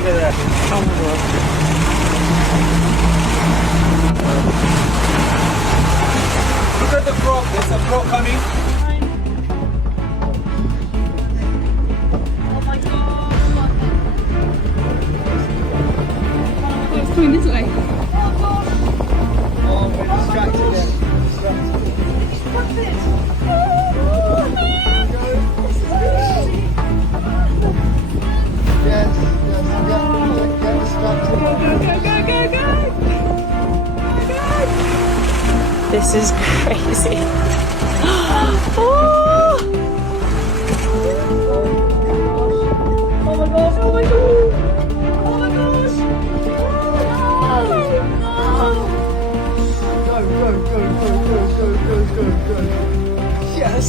look at that. Oh my god. Look at the frog. There's a frog coming. Oh my god. Oh, it's coming this way. Oh gosh. Oh, we're distracted there. What's this? Yes, get distracted. Go, go, go, go, go. This is crazy. Oh! Oh my gosh, oh my god. Oh my gosh. Go, go, go, go, go, go, go, go, go. Yes.